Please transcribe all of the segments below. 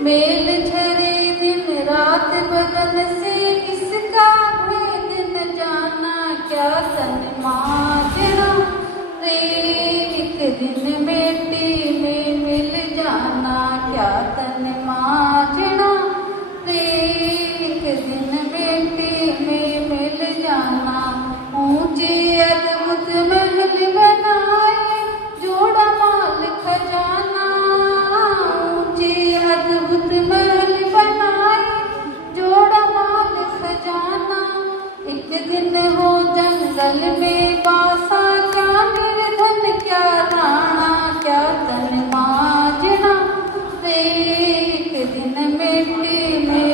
Mail झरे दिन रात बदन से, इसका भेद न जाना क्या तन मांझना रे। एक दिन मिट्टी में मिल जाना क्या तन मांझना रे। एक दिन मिट्टी में मिल जाना। ऊंचे अद्भुत महल बनाए जोड़ा माल खजाना। ऊंचे अद्भुत महल बनाए जोड़ा माल खजाना। एक दिन हो जंगल में बासा, क्या निर्धन क्या राणा क्या तन मांझना रे। एक दिन मिट्टी में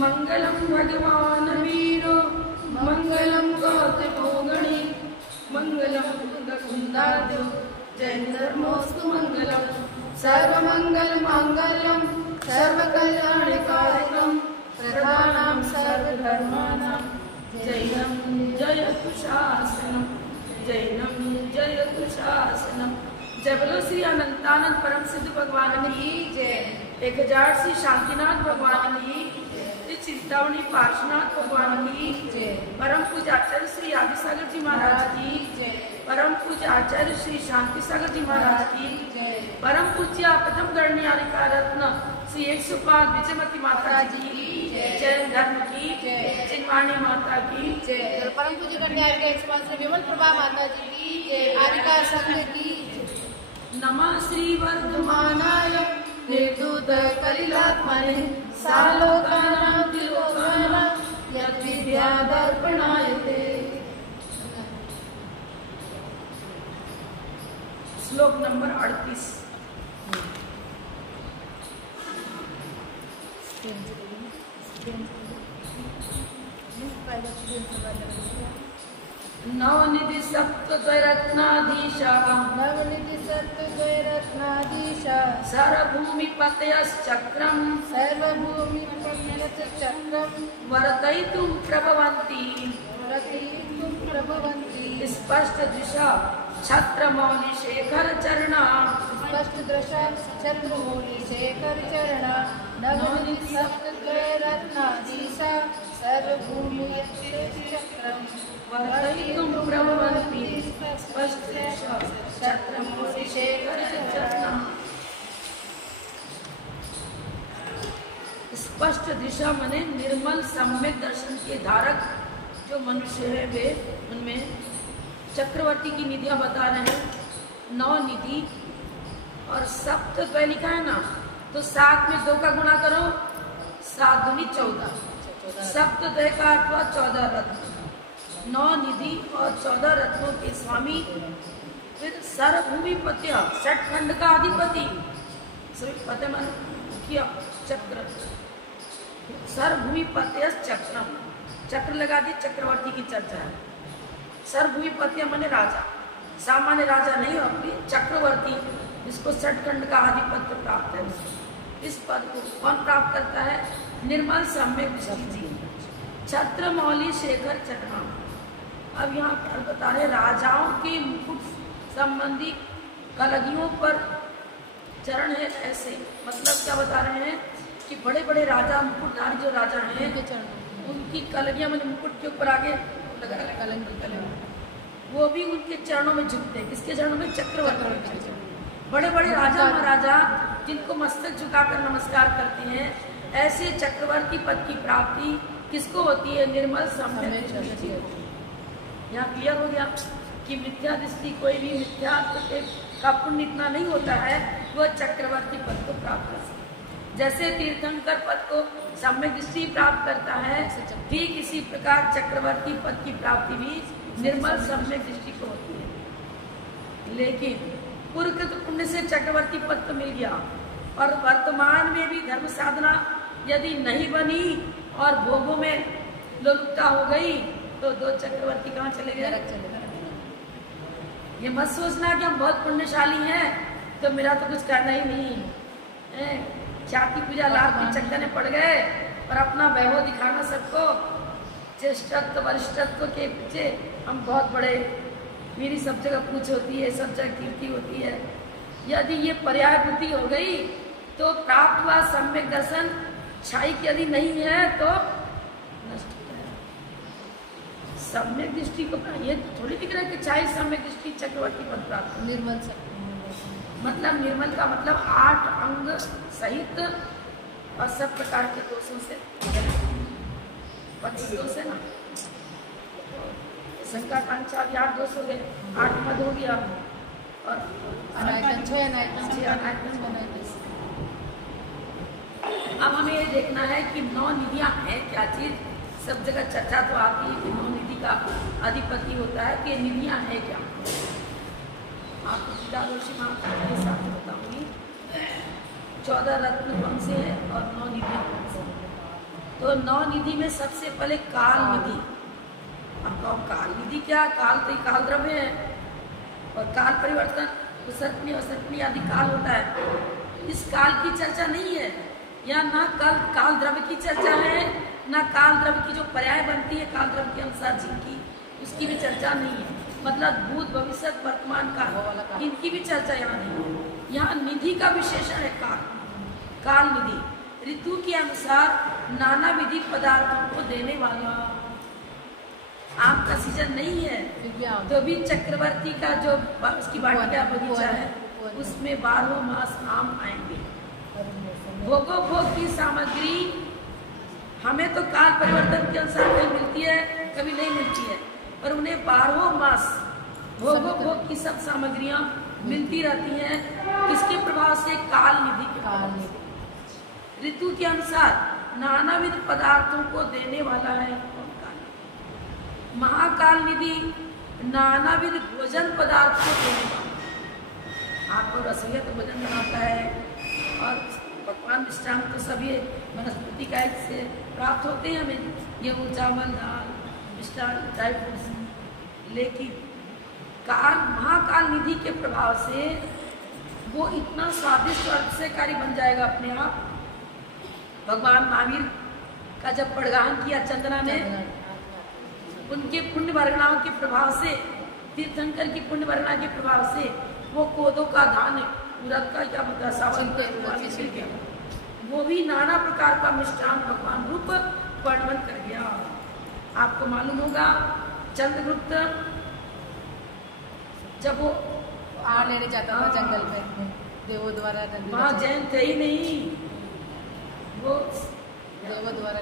मंगलम भगवान वीरो मंगलम गौतमोगणी मंगलम कुंदादो जैनधर्मोस्तु मंगलम सर्वमंगल मांगल्यम सर्वकल्याणकारिकम प्रधानां सर्वधर्माणां जैनं जयतु शासनम जैनं जयतु शासनम। जय बोलो श्री अनंतानंद परम सिद्ध भगवान की जय। 1000 श्री शांतिनाथ भगवान की, चिंतामणि पार्श्वनाथ भगवान की जय। परम पूज्य आचार्य श्री आदिसागर जी महाराज की जय। परम पूज्य आचार्य श्री शांति सागर जी महाराज की जय। परम पूज्य प्रथम गणनीयारिका रत्न श्री 105 विजयमती माता जी की जय। जैन धर्म की जय। चिन्माणी माता की जय। परम पूज्य गणनीयारिका 105 विमल प्रभा माता जी की जय। आरिका संघ की नमः श्री वर्धमानाय निर्दूत कलिलात्मने सालोकानां तिलोकानां यद्विद्यादर्पणायते। श्लोक नंबर 38। नवनिधि सप्तद्वैरत्नाधीशा नवनिधि सप्तद्वैरत्नाधीशा सर्वभूमिपतयश्चक्रं सर्वभूमिपतयश्चक्रं वर्धयितुं प्रभवन्ति स्पष्टदृशा छत्रमौलिशेखरचरणा स्पष्टदृशा छत्रमौलिशेखरचरणा। नवनिधि सप्तद्वैरत्नाधीशा सर्वभूमिपतयश्चक्रं वर्धयितुं प्रभवन्ति स्पष्टदृशा छत्रमौलिशेखरचरणा। स्पष्ट दिशा माने निर्मल सम्यक दर्शन के धारक जो मनुष्य है वे, उनमें चक्रवर्ती की निधियां बता रहे हैं। 9 निधि और सप्त द्वय लिखा है ना, तो 7 में 2 का गुणा करो, 7 दूनी 14। सप्त द्वय का अर्थ हुआ 14 रत्न। 9 निधि और 14 रत्नों के स्वामी, फिर सर्वभूमिपत्य 6 खंड का अधिपति, पते मन किया चक्र, सर्वभूमिपत्य चक्रम, चक्र लगा दी, चक्रवर्ती की चर्चा है। सर्वभूमिपत्य माने राजा, सामान्य राजा नहीं हो, अपनी चक्रवर्ती, जिसको 6 खंड का आधिपत्य प्राप्त है। इस पद को कौन प्राप्त करता है? निर्मल सम्यक दृष्टि, छत्रमौली शेखर चरणा। अब यहाँ पर बता रहे राजाओं के मुकुट संबंधी कलगियों पर चरण है ऐसे, मतलब क्या बता रहे हैं कि बड़े बड़े राजा, मुकुटधारी जो राजा हैं, उनकी कलगियां में मुकुट के ऊपर आगे लगा वो भी उनके चरणों में झुकते हैं। किसके चरणों में? चक्रवर्ती। बड़े बड़े राजा महाराजा जिनको मस्तक झुकाकर नमस्कार करते हैं, ऐसे चक्रवर्ती पद की प्राप्ति किसको होती है? निर्मल सम्यक दृष्टि। यहाँ क्लियर हो गया कि मिथ्या दृष्टि, कोई भी मिथ्या का पुण्य इतना नहीं होता है, वह चक्रवर्ती पद को प्राप्त कर सकता। जैसे तीर्थंकर पद को सम्यक दृष्टि प्राप्त करता है, ठीक इसी प्रकार चक्रवर्ती पद की प्राप्ति भी निर्मल सम्यक दृष्टि को होती है। लेकिन पूर्वकृत पुण्य से चक्रवर्ती पद तो मिल गया, और वर्तमान में भी धर्म साधना यदि नहीं बनी और भोगों में लोलुपता हो गई तो दो चक्रवर्ती कहाँ चले गए? ये मत सोचना कि हम बहुत पुण्यशाली हैं तो मेरा तो कुछ करना ही नहीं है। छाती पूजा लाभ के चक्कर में पड़ गए और अपना वैभव दिखाना सबको, ज्येष्ठत्व वरिष्ठत्व के पीछे हम बहुत बड़े, मेरी सब जगह पूछ होती है, सब जगह कीर्ति होती है। यदि ये पर्याय बुद्धि हो गई तो प्राप्त हुआ सम्यक दर्शन छाई की यदि नहीं है तो नष्ट हो जाएगा। सम्यक दृष्टि को ये थोड़ी दिख रहा है कि छाई सम्यक दृष्टि चक्रवर्ती पद प्राप्त, निर्मल मतलब निर्मल का मतलब 8 अंग सहित और सब प्रकार के दोषों से, 25 दोष है ना, शंका कांक्षा भी 8 दोष हो गए, 8 पद हो गया और अब हमें ये देखना है कि 9 निधियां हैं क्या चीज। सब जगह चर्चा तो आती है कि 9 निधि का अधिपति होता है कि निधियां हैं क्या। आपको ऋषि महात्मा के हिसाब से बताऊंगी। 14 रत्न कौन से है और 9 निधियां कौन से है। तो 9 निधि में सबसे पहले काल निधि। अब तो काल निधि क्या? काल तो काल द्रव्य है और काल परिवर्तन सर्पणी और सर्पणी आदि काल होता है। इस काल की चर्चा नहीं है या ना काल द्रव्य की चर्चा है, ना काल द्रव्य की जो पर्याय बनती है काल द्रव्य के अनुसार जिनकी, उसकी भी चर्चा नहीं है। मतलब भूत भविष्य वर्तमान काल, इनकी भी चर्चा यहाँ नहीं है। यहाँ निधि का विशेषण है काल, काल निधि। ऋतु के अनुसार नाना विधि पदार्थों को देने वाला। आम का सीजन नहीं है तो भी चक्रवर्ती का जो उसकी वाटिका बगीचा है उसमें 12 मास आम आएंगे। भोगो भोग की सामग्री हमें तो काल परिवर्तन के अनुसार कहीं मिलती है, कभी नहीं मिलती है, पर उन्हें 12 मास भोगो भोग की सब सामग्रियां मिलती रहती हैं। किसके प्रभाव से? काल निधि के प्रभाव से। ऋतु के अनुसार नानाविध पदार्थों को देने वाला है महाकाल निधि। नानाविध भोजन पदार्थ को देने वाला। आपको रसोईया तो भोजन बनाता है और पकवान मिष्टान तो सभी वनस्पति का से प्राप्त होते हैं हमें, गेहूँ चावल दाल मिष्टान ड्राई फ्रूट्स। लेकिन काल महाकाल निधि के प्रभाव से वो इतना स्वादिष्ट और अतिशयकारी बन जाएगा अपने आप। भगवान महावीर का जब पड़गाहन किया चंदना ने, उनके पुण्य वर्गणाओं के प्रभाव से, तीर्थंकर की पुण्य वर्गणा के प्रभाव से वो कोदों का धान, उड़द का क्या बता सावन वो भी नाना प्रकार का मिष्टान भगवान रूप वर्णन कर गया। आपको मालूम होगा चंद्रगुप्त जब वो आड़ लेने जाता था जंगल में, देवों द्वारा वहाँ जैन थे ही नहीं, वो देवों द्वारा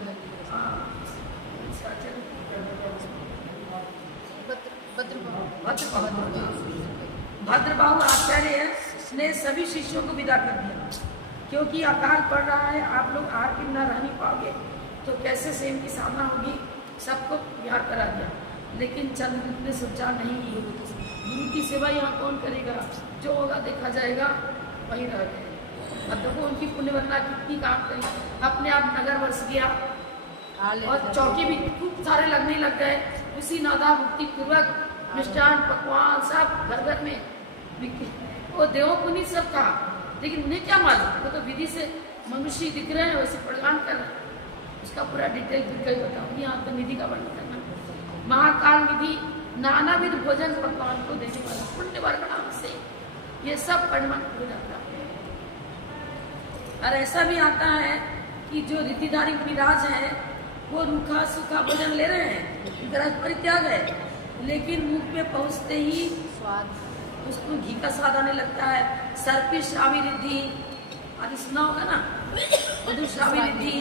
भद्रबाहु आचार्य ने सभी शिष्यों को विदा कर दिया क्योंकि अकाल पड़ रहा है, आप लोग आहार के बिना रह नहीं पाओगे तो कैसे सेम की साधना होगी। सबको विहार करा दिया, लेकिन चंद्रगुप्त ने सोचा नहीं, गुरु की सेवा यहाँ कौन करेगा, जो होगा देखा जाएगा, वहीं रह गए। अब देखो उनकी पुण्यवर्णा कितनी काम करी, अपने आप नगर बस गया और चौकी भी खूब सारे लगने लग गए। उसी नादा मुक्ति पूर्वक मिष्टान पकवान सब घर घर में वो देवों पुण्य सब था, लेकिन उन्हें क्या मालूम, वो तो विधि से मनुष्य दिख रहे हैं वैसे प्रदान कर रहे हैं। उसका पूरा डिटेल फिर बताऊंगी, यहाँ तो निधि का वर्णन करना। महाकाल निधि नानाविध भोजन पकवान को देने वाला पुण्य वर्गणा से ये सब परिमाण हो जाता है। और ऐसा भी आता है कि जो रीतिधारी विराज है वो रूखा सूखा भोजन ले रहे हैं, ग्रह परित्याग है, लेकिन मुख में पहुंचते ही स्वाद, उसको घी का स्वाद आने लगता है। सर्पी श्रावी रिद्धि आदि सुना होगा ना, मधुर श्रावी रिद्धि,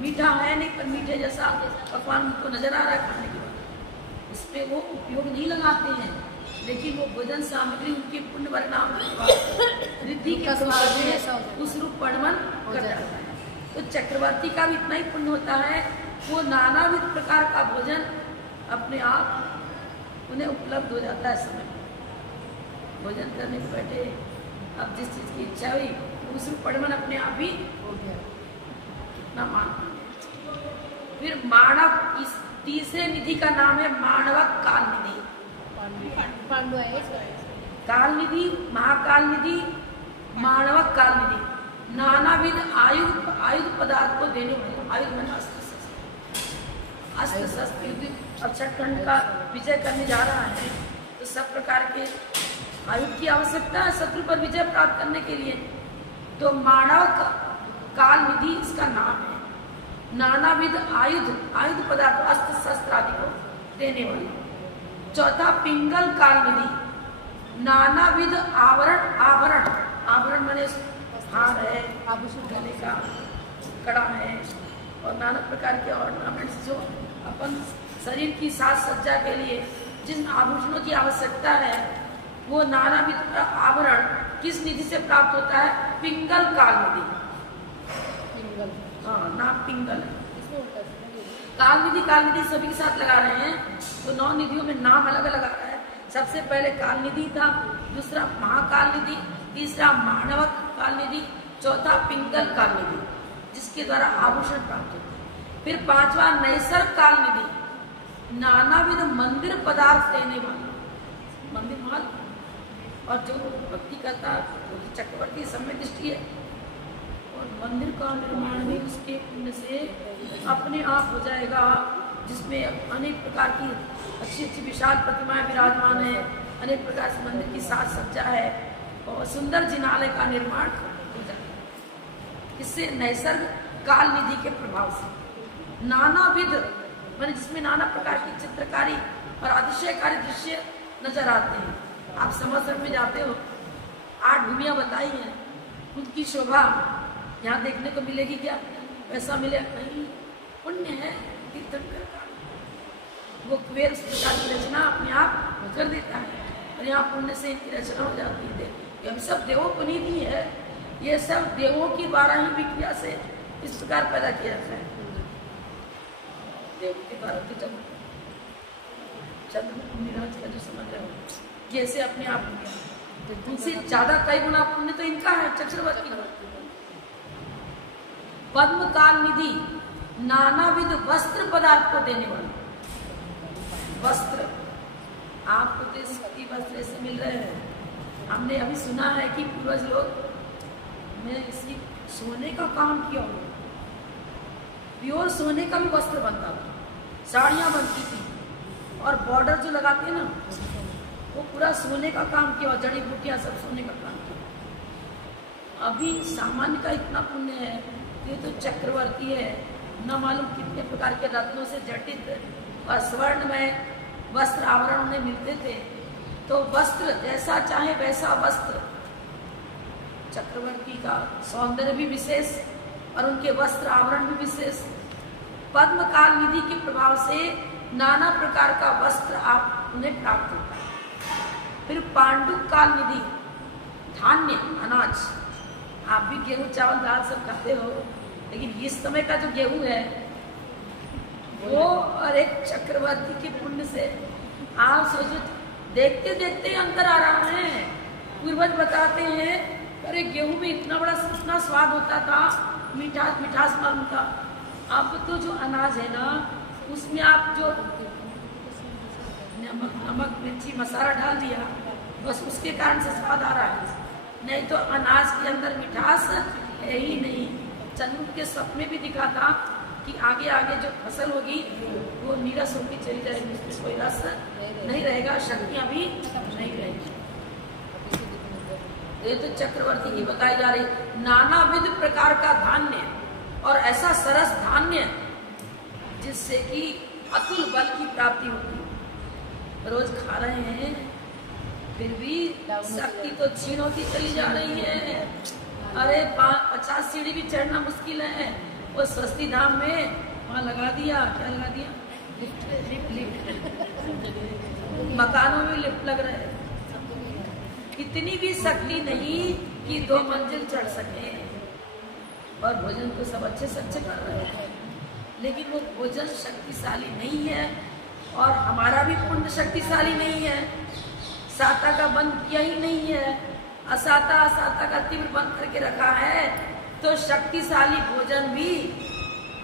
मीठा है नहीं पर मीठे जैसा पकवान उनको नजर आ रहा है खाने के बाद, इस पे वो उपयोग नहीं लगाते हैं, लेकिन वो भोजन सामग्री उनकी पुण्य वर्णा रिद्धि के प्रभाव से उस रूप परिमाण कर जाता है। तो चक्रवर्ती का भी इतना ही पुण्य होता है, वो नानाविध प्रकार का भोजन अपने आप उन्हें उपलब्ध हो जाता है। समय भोजन करने को बैठे, अब जिस चीज की इच्छा हुई उसमें पढ़ मन अपने आप ही हो गया। कितना मान। फिर माणव, इस तीसरे निधि का नाम है माणवक काल निधि। पांडु है काल निधि, महाकाल निधि, माणवक काल निधि, नानाविध आयुध पदार्थ को देने वाले। आयुध में अस्त्र शस्त्र युद्ध और छठखंड का विजय करने जा रहा है, तो सब प्रकार के आयुध की आवश्यकता है शत्रु पर विजय प्राप्त करने के लिए। तो मानव काल निधि इसका नाम है। नानाविध आयुध पदार्थ अस्त्र शस्त्र आदि को देने वाले। चौथा पिंगल काल निधि, नानाविध आभरण माने हार है, आभूषण, गले का कड़ा है और नाना प्रकार के ऑर्नामेंट्स जो अपन शरीर की साज सज्जा के लिए जिन आभूषणों की आवश्यकता है, वो नानाविध आभरण किस निधि से प्राप्त होता है? पिंगल काल निधि। पिंगल, हाँ, नाम पिंगल है। इसमें उल्टा काल निधि सभी के साथ लगा रहे हैं, तो 9 निधियों में नाम अलग अलग आ रहा है। सबसे पहले काल निधि था, दूसरा महाकाल निधि, तीसरा मानवक काल निधि, चौथा पिंगल काल निधि जिसके द्वारा आभूषण प्राप्त होते हैं। फिर पांचवा नैसर्ग काल निधि, नानाविध मंदिर पदार्थ देने वाला। मंदिर माल और जो भक्ति करता है तो चक्रवर्ती समय दृष्टि है, और मंदिर का निर्माण भी उसके पुण्य से अपने आप हो जाएगा, जिसमें अनेक प्रकार की अच्छी अच्छी विशाल प्रतिमाएं विराजमान है, अनेक प्रकार से मंदिर की साज सज्जा है और सुंदर जिनालय का निर्माण हो जाएगा। इससे नैसर्ग काल निधि के प्रभाव से नानाविध माने जिसमें नाना प्रकार की चित्रकारी और अतिशयकारी दृश्य नजर आते हैं। आप समासर में जाते हो, 8 भूमियां बताई हैं, उनकी शोभा यहाँ देखने को मिलेगी क्या? पैसा मिलेगा नहीं, पुण्य है तीर्थंकर का, वो कुबेर उस प्रकार की रचना अपने आप कर देता है और यहाँ पुण्य से इनकी रचना हो जाती है। ये सब देवों को नहीं दी है, ये सब देवों की द्वारा ही विक्रिया से इस प्रकार पैदा किया जाता है। देवों के द्वारा तो जब चंद्रराज का जो समझ रहे हो कैसे अपने आप हो गया, तो उनसे ज्यादा कई गुना पुण्य तो इनका है चक्रवर्ती। पद्म काल निधि, नानाविध वस्त्र पदार्थ को देने वाले। वस्त्र आपको तो इसकी वस्त्र ऐसे मिल रहे हैं, हमने अभी सुना है कि पूर्वज लोग में इसकी सोने का काम किया हो, प्योर सोने का भी वस्त्र बनता था, साड़ियाँ बनती थी और बॉर्डर जो लगाते हैं ना वो पूरा सोने का काम किया, जड़ी बूटियाँ सब सोने का काम किया। अभी सामान्य का इतना पुण्य है, ये तो चक्रवर्ती है, न मालूम कितने प्रकार के रत्नों से जटित और स्वर्ण में वस्त्र आभरण उन्हें मिलते थे। तो वस्त्र जैसा चाहे वैसा वस्त्र, चक्रवर्ती का सौंदर्य भी विशेष और उनके वस्त्र आवरण भी विशेष। पद्म काल निधि के प्रभाव से नाना प्रकार का वस्त्र आप उन्हें प्राप्त होता है। फिर पांडुक काल निधि, धान्य अनाज, आप भी गेहूं चावल दाल सब खाते हो, लेकिन इस समय का जो गेहूं है वो और एक चक्रवर्ती के पुण्य से आप सोचो, देखते देखते अंतर आ रहा है। पूर्वज बताते हैं अरे गेहूं में इतना स्वाद होता था, मिठास मालूम था। अब तो जो अनाज है ना उसमें आप जो नमक मिर्ची मसाला डाल दिया, बस उसके कारण से स्वाद आ रहा है, नहीं तो अनाज के अंदर मिठास है ही नहीं। चंद्र के सपने भी दिखा था कि आगे आगे जो फसल होगी वो नीरस होगी चली जाएगी, उसमें कोई रस नहीं रहेगा, शक्तियां भी नहीं रहेगी। ये तो चक्रवर्ती की बताई जा रही नानाविध प्रकार का धान्य और ऐसा सरस धान्य जिससे कि अतुल बल की प्राप्ति होती है। रोज खा रहे हैं फिर भी शक्ति तो क्षीण होती चली जा रही है। अरे 50 सीढ़ी भी चढ़ना मुश्किल है, वो सस्ती धाम में वहाँ लगा दिया, क्या लगा दिया, लिफ्ट मकानों में लिफ्ट लग रहे हैं। इतनी भी शक्ति नहीं कि 2 मंजिल चढ़ सके, और भोजन तो सब अच्छे से अच्छे कर रहे हैं, लेकिन वो भोजन शक्तिशाली नहीं है और हमारा भी पुण्य शक्तिशाली नहीं है। साता का बंद किया ही नहीं है, असाता असाता का तीव्र बंद करके रखा है, तो शक्तिशाली भोजन भी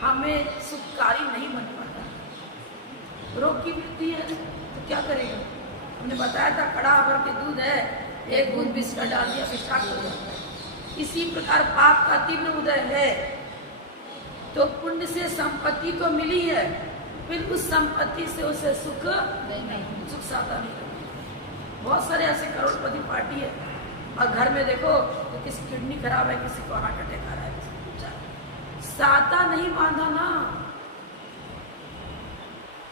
हमें सुखकारी नहीं बन पाता। रोग की वृद्धि है तो क्या करेगा? हमने बताया था कड़ा भर के दूध है, एक बूंद बिस्कुट डाल दिया विषाक्त हो जाता है। इसी प्रकार पाप का तीव्र उदय है तो पुण्य से संपत्ति तो मिली है, फिर उस संपत्ति से उसे सुख साधा नहीं करता। बहुत सारे ऐसे करोड़पति पार्टी है और घर में देखो तो किसी किडनी खराब है, किसी को हार्ट अटैक आ रहा है, साता नहीं बांधा ना।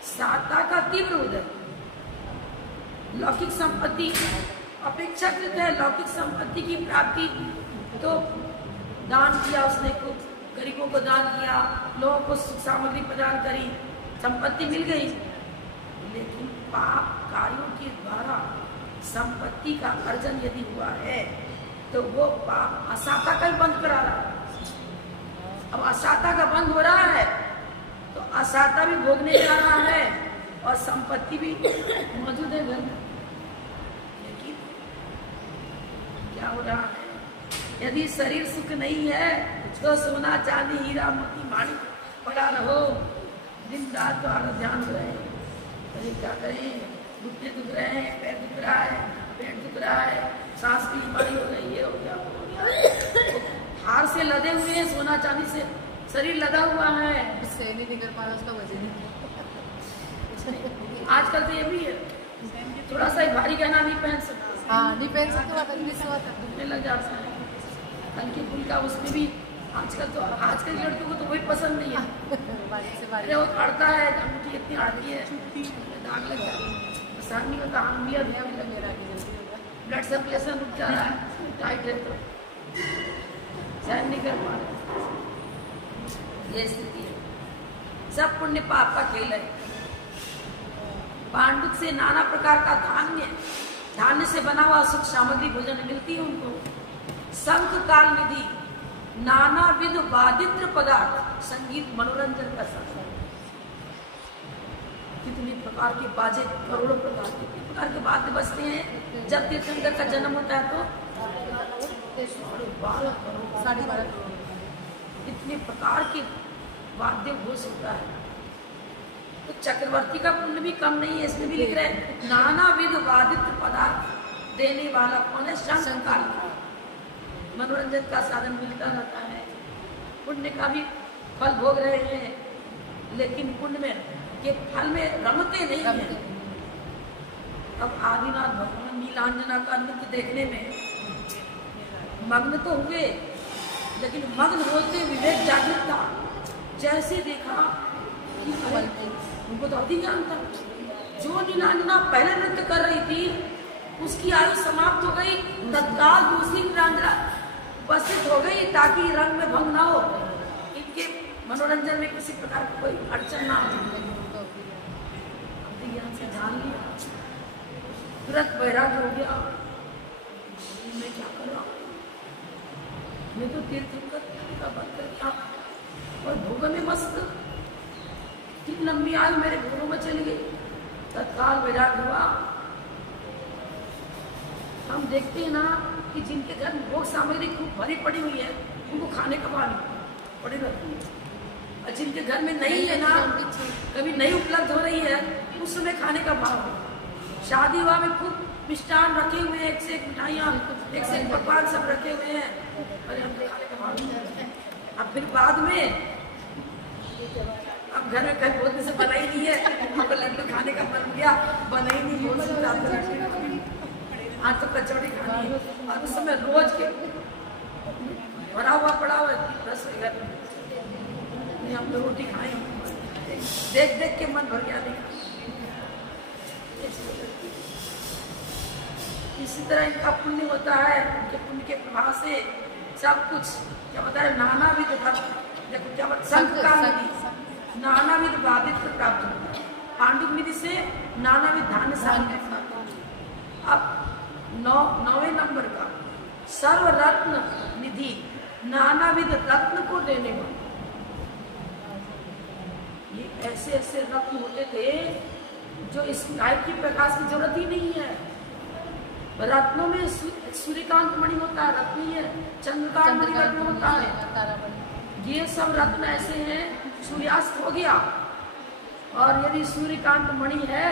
साता का तीव्र उदय, लौकिक संपत्ति अपेक्षाकृत है। लौकिक संपत्ति की प्राप्ति तो दान किया उसने, कुछ गरीबों को दान किया, लोगों को सुख सामग्री प्रदान करी, संपत्ति मिल गई। लेकिन पाप कार्यों के द्वारा संपत्ति का अर्जन यदि हुआ है तो वो पाप असाता का ही बंद करा रहा है। अब असाता का बंद हो रहा है तो असाता भी भोगने जा रहा है और संपत्ति भी मौजूद है घर में। लेकिन क्या हो रहा है? यदि शरीर सुख नहीं है तो सोना चांदी हीरा मोती माणिक पड़ा रहो, दिन रात तो ध्यान हो रहे हैं। अरे क्या करें? घुटने दुख रहे हैं, पैर दुख रहा है, पेट दुख रहा है, सांस की बीमारी हो गई, ये हो गया वो हो गया। हार से लदे हुए हैं, सोना चांदी से शरीर लदा हुआ है, उससे नहीं कर पा रहा, उसका वजन आजकल तो ये भी है, थोड़ा सा भारी गहना नहीं पहन सकते। हाँ, नहीं पहन सकते, दुखने लग जाता है। हल्की फुल्का उसमें भी आजकल के लड़कों को तो वही पसंद नहीं है। अरे वो अड़ता है, अंगूठी इतनी अड़ती है, दाग लग जाती है। सामने का काम भी ब्लड सर्कुलेशन रुक जा रहा है, टाइट है तो सहन नहीं कर पा रहे। ये स्थिति है। सब पुण्य पाप का खेल है। पांडुक से नाना प्रकार का धान्य से बना हुआ सुख सामग्री भोजन मिलती है उनको। शंख काल निधि, नाना विध वादित्र पदार्थ, संगीत मनोरंजन का साधन। कितने प्रकार के बाजे, करोड़ों प्रकार के वाद्य बजते हैं। जब तीर्थंकर का जन्म होता है तो 12.5 इतने प्रकार के वाद्य घोष होता है। तो चक्रवर्ती का पुण्य भी कम नहीं है। इसमें भी लिख रहे हैं नाना विध वादित्र पदार्थ देने वाला कौन है? शंख काल। मनोरंजन का साधन मिलता रहता है। पुण्य का भी फल भोग रहे हैं, लेकिन पुण्य में के फल में रमते नहीं है। अब आदिनाथ भगवान नीलांजना का नृत्य देखने में मग्न तो हुए, लेकिन मग्न होते विवेक जागृत था। जैसे देखा कि उनको तो अति ज्ञान था। जो नीलांजना पहले नृत्य कर रही थी उसकी आयु समाप्त हो गई, तत्काल दूसरी नीलांजना उपस्थित हो गई ताकि रंग में भंग ना हो, इनके मनोरंजन में किसी प्रकार की कोई अड़चन ना हो। ज्ञान से जान लिया, तुरंत वैराग्य हो गया। मैं क्या कर रहा हूँ? मैं तो तीर्थंकर का बंद कर दिया और भोगों में मस्त। कितनी लंबी आयु मेरे भोगों में चली गई। तत्काल वैराग्य हुआ। हम देखते हैं ना कि जिनके घर भोग सामग्री खूब भरी पड़ी हुई है उनको खाने का पानी पड़ी रहती है, और जिनके घर में नहीं है ना, कभी नहीं उपलब्ध हो रही है, उस समय खाने का भाव है। शादी विवाह में खूब मिष्ठान रखे हुए हैं, एक से एक मिठाइयाँ, एक से एक पकवान सब रखे हुए हैं, अरे हमको खाने का भाव नहीं। अब फिर बाद में अब घर में कहीं बहुत से बना ही नहीं है, अब लड्डू खाने का मन गया, बना ही नहीं, बहुत से आज तो कचौड़ी खानी है। और उस समय रोज के भरा हुआ पड़ा हुआ रसोई घर में, हम तो रोटी खाए, देख देख के मन भर गया। इसी तरह इनका पुण्य होता है। उनके पुण्य के प्रभाव से सब कुछ क्या बता रहे, नाना विध देखो क्या शंख का निधि, नाना विध वादित्र प्राप्त होता है। पांडुक निधि से नाना विध धान्य सामग्री। अब 9वें नंबर का सर्व रत्न निधि, नाना विध रत्न को देने वाला। ये ऐसे ऐसे रत्न होते थे जो इस लाइट की प्रकाश की जरूरत ही नहीं है। रत्नों में सूर्यकांत मणि होता है, रत्न ही है, चंद्रकांत मणि रत्न होता है। ये सब रत्न ऐसे हैं, सूर्यास्त हो गया और यदि सूर्यकांत मणि है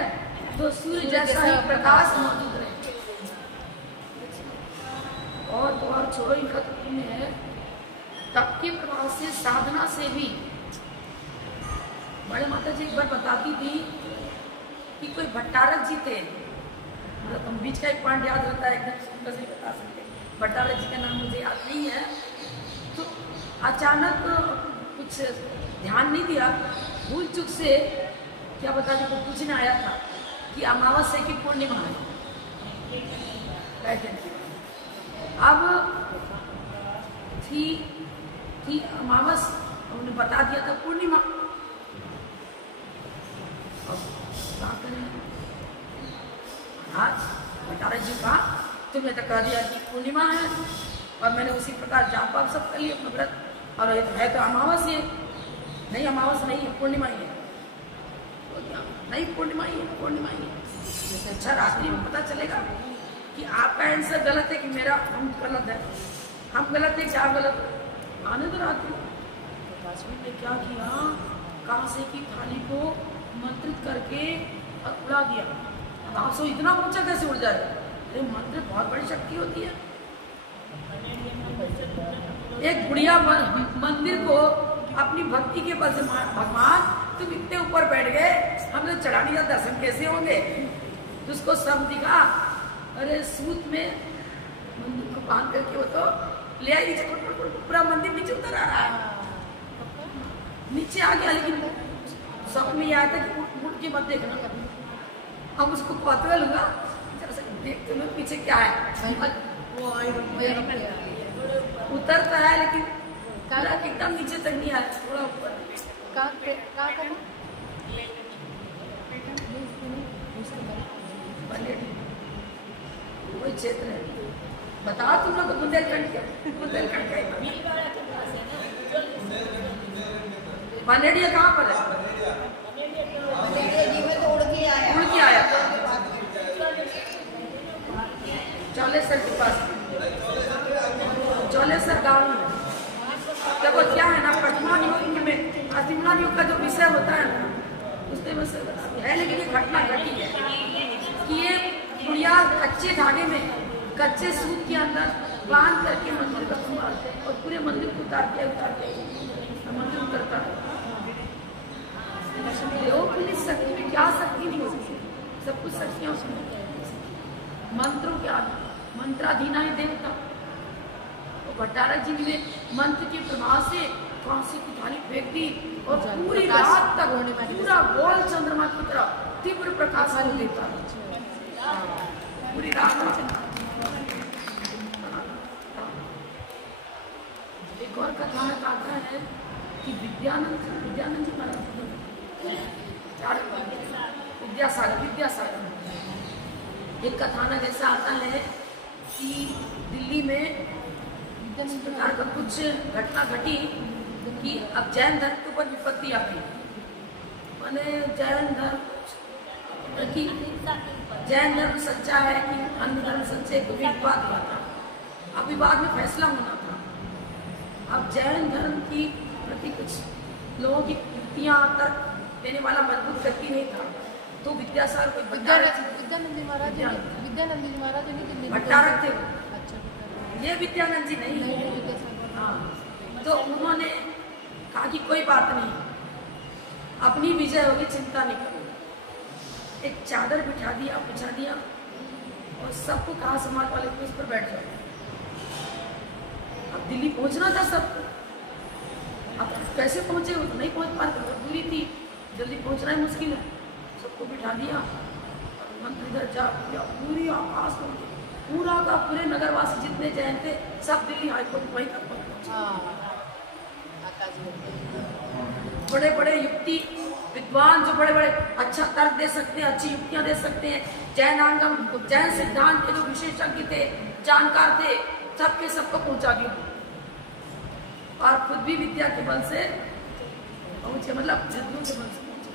तो सूर्य जैसा ही प्रकाश मौजूद रहे। और तो और छोड़ो, इनका तो में है तप के प्रभाव से, साधना से भी। बड़े माता जी एक बार बताती थी कि कोई भट्टारक जी थे, मतलब हम बीच का एक पॉइंट याद रहता है, एकदम सुंदर से बता सकते। भट्टारक जी का नाम मुझे याद नहीं है। तो अचानक कुछ ध्यान नहीं दिया, भूल चुक से क्या बता दी, कुछ पूछने आया था कि अमावस्या की पूर्णिमा है, बैठे थे। अब थी अमावस, उन्होंने बता दिया था पूर्णिमा। अब क्या करें, आज भट्टारक जी कहा तुमने तो कह दिया कि पूर्णिमा है, और मैंने उसी प्रकार जाप वाप सब कर लिया अपना व्रत, और है तो अमावस ही है। नहीं, अमावस नहीं है, पूर्णिमा ही है। तो क्या नहीं, पूर्णिमा ही है, पूर्णिमा ही है। अच्छा, रात्रि में पता चलेगा कि आपका आंसर गलत है कि मेरा हम गलत है, हम गलत है क्या गलत, आने दो रात्रि। ने क्या किया, कांसे की थाली को मंत्रित करके और उड़ा दिया। अब आप सो इतना ऊंचा कैसे उड़ जाए? अरे मंत्र बहुत बड़ी शक्ति होती है। एक बुढ़िया मंदिर को अपनी भक्ति के बल से, भगवान तुम इतने ऊपर बैठ गए, हमने चढ़ा दिया, दर्शन कैसे होंगे? तो उसको सब दिखा, अरे सूत में मंदिर को बांध करके वो तो ले आई, पूरा मंदिर नीचे उतर आ रहा है, नीचे आ गया। लेकिन सब में आया था कि उठ के मत देखना। हम उसको कहते लूंगा, देखते लोग पीछे क्या है, उतरता है लेकिन एकदम नीचे तक नहीं आया, थोड़ा ऊपर। वही क्षेत्र है, बताओ तुम लोग बुंदेलखंड बनेडिया कहाँ पर है? उड़ के आया था चौलेसर के पास, चौलेसर गाँव में। देखो क्या है ना, वर्तमान युग में वर्तमान युग का जो विषय होता है ना, उसमें बस है। लेकिन ये घटना घटी है कि ये बुढ़िया कच्चे धागे में, कच्चे सूत के अंदर बांध करके मंदिर का संभालते हैं और पूरे मंदिर को उतार के मंदिर उतरता है। पुलिस शक्ति में क्या शक्ति नहीं होती, सब कुछ शक्तियां उसमें। मंत्रों के मंत्राधीन है देवता। तो भट्टारक जी ने मंत्र के प्रभाव से कांसे की थाली फेंक दी और पूरी रात तक पूरा गोल चंद्रमा की तरह तीव्र प्रकाश लेता पूरी रात। एक और कथा में आता है कि विद्यानंद जी महाराज विद्यासागर एक कथानक ऐसा आता है कि दिल्ली में इस प्रकार का कुछ घटना घटी कि अब जैन धर्म के ऊपर विपत्ति आ गई। मैंने जैन धर्म सच्चा है कि अन्य धर्म सच्चे, को विवाद हुआ था। अब विवाद में फैसला होना था। अब जैन धर्म की प्रति कुछ लोगों की युक्तियां तर्क देने वाला मजबूत व्यक्ति नहीं था, तो विद्यासागर को विद्यानंद जी महाराज भट्टारक थे। ये विद्यानंद जी नहीं। हाँ, तो उन्होंने कहा कि कोई बात नहीं, अपनी विजय होगी, चिंता नहीं करो। एक चादर बिछा दिया और सबको कहा समाज वाले को इस पर बैठ जाओ। अब दिल्ली पहुंचना था सबको, अब कैसे पहुंचे? वो तो नहीं पहुंच पाते, बहुत दूरी थी, जल्दी पहुंचना ही मुश्किल है। सबको बिठा दिया, मंत्र इधर जा, पूरी आकाश में पूरा का पूरे नगरवासी जितने जैन थे सब दिल्ली हाईकोर्ट वहीं तक पहुंचे। बड़े बड़े युक्ति विद्वान जो बड़े बड़े अच्छा तर्क दे सकते हैं, अच्छी युक्तियां दे सकते हैं, जैन आंगम जैन सिद्धांत के जो विशेषज्ञ थे, जानकार थे, सबके सबको पहुंचा दिया और खुद भी विद्या के बल से पहुंचे, मतलब जदुओं के बल से पहुंचे।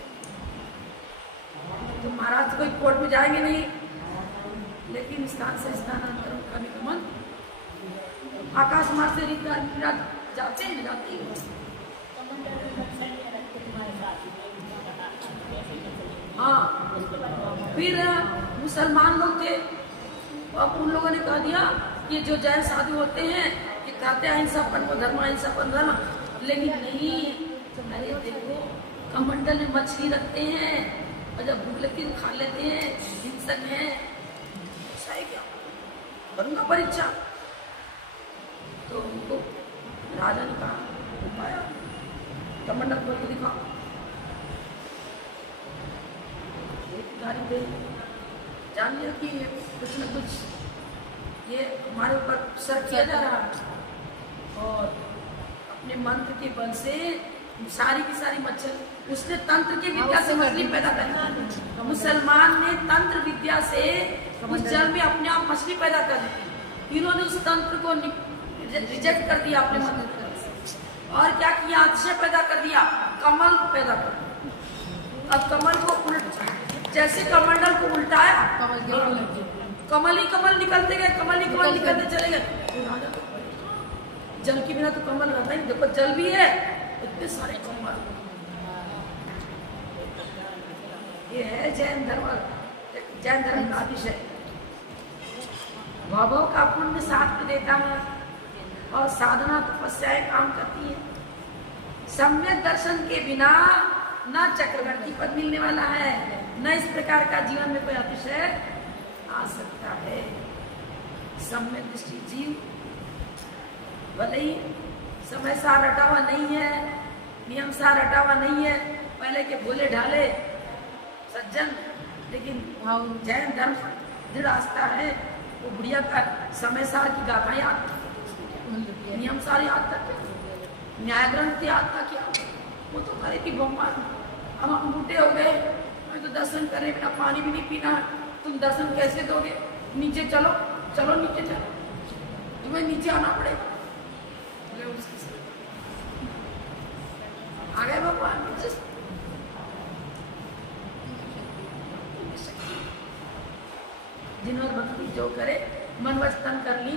तो महाराज कोई कोर्ट में जाएंगे नहीं, लेकिन स्थान से स्थानांतरण का निगमन आकाश मार्ग से रीत जाते हैं जाते ही। हाँ, फिर मुसलमान लोग थे, अब उन लोगों ने कह दिया कि जो जैन साधु होते हैं कि कहते अहिंसा परमो धर्म अहिंसा परमो धर्म, लेकिन नहीं। अरे देखो, कमंडल में मछली रखते हैं और जब भूख लगती है तो खा लेते हैं, हिंसक हैं, ऐसा है क्या? करूंगा परीक्षा। तो उनको राजा ने कहा पाया कमंडल खोल के दिखा, जान लिया कि कुछ न कुछ ये हमारे ऊपर सर किया जा रहा है। और अपने मंत्र के बल से सारी की सारी मच्छर, उसने तंत्र की विद्या से मछली पैदा कर, मुसलमान ने तंत्र विद्या से उस जल में अपने आप मछली पैदा कर दी। इन्होंने उस तंत्र को रिजेक्ट कर दिया अपने मंत्र से, और क्या किया? अतिशय पैदा कर दिया, कमल पैदा कर दिया। अब कमल को उल्टा, जैसे कमंडल को उल्टाया, कमल ही कमल निकलते गए, कमल ही कमल निकलते चले गए। जल के बिना तो कमल रहता ही, देखो जल भी है, इतने सारे कमल। ये है जैन धर्म, जैन धर्म का विषय। भव का पुण्य साथ में देता है और साधना तपस्याएं काम करती है। सम्यक दर्शन के बिना न चक्रवर्ती पद मिलने वाला है, न इस प्रकार का जीवन में कोई अतिशय आ सकता है। सम्यक दृष्टि जीव भले ही समय सा रटा हुआ नहीं है, नियम सा रटा हुआ नहीं है, पहले के भोले ढाले सज्जन, लेकिन जैन धर्म दृढ़ आस्था है। वो बुढ़िया का समय सार की गाथा याद, नियम सार याद तक, न्याय ग्रंथ याद था क्या? वो तो करे कि भगवान अब हम बूढ़े हो गए, हमें तो दर्शन करे बिना पानी भी नहीं पीना, तुम दर्शन कैसे दोगे? नीचे चलो, चलो नीचे चलो, तुम्हें नीचे आना पड़ेगा। आ गए भगवान जिन्होंने भक्ति जो करे मन वचन कर ली,